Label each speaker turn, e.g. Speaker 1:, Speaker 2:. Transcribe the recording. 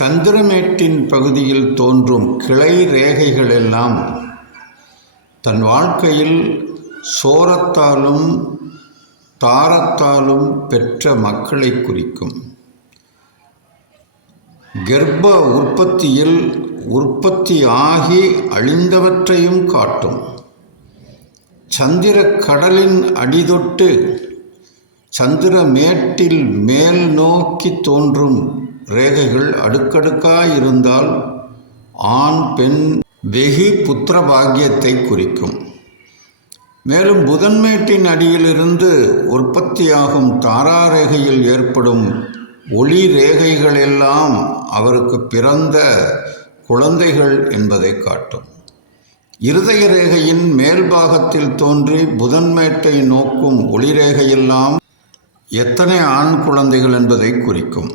Speaker 1: சந்திரமேட்டின் பகுதியில் தோன்றும் கிளை ரேகைகளெல்லாம் தன் வாழ்க்கையில் சோரத்தாலும் தாரத்தாலும் பெற்ற மக்களை குறிக்கும். கர்ப்ப உற்பத்தியில் உற்பத்தி ஆகி அழிந்தவற்றையும் காட்டும். சந்திர கடலின் அடிதொட்டு சந்திர மேட்டில் மேல் நோக்கி தோன்றும் ரேகைகள் அடுக்கடுக்காய் இருந்தால் ஆண் பெண் வெகு புத்திர பாக்கியத்தை குறிக்கும். மேலும் புதன்மேட்டின் அடியிலிருந்து உற்பத்தியாகும் தாரா ரேகையில் ஏற்படும் ஒளி ரேகைகளெல்லாம் அவருக்கு பிறந்த குழந்தைகள் என்பதை காட்டும். இருதய ரேகையின் மேல் பாகத்தில் தோன்றி புதன்மேட்டை நோக்கும் ஒளிரேகையெல்லாம் எத்தனை ஆண் குழந்தைகள் என்பதை குறிக்கும்.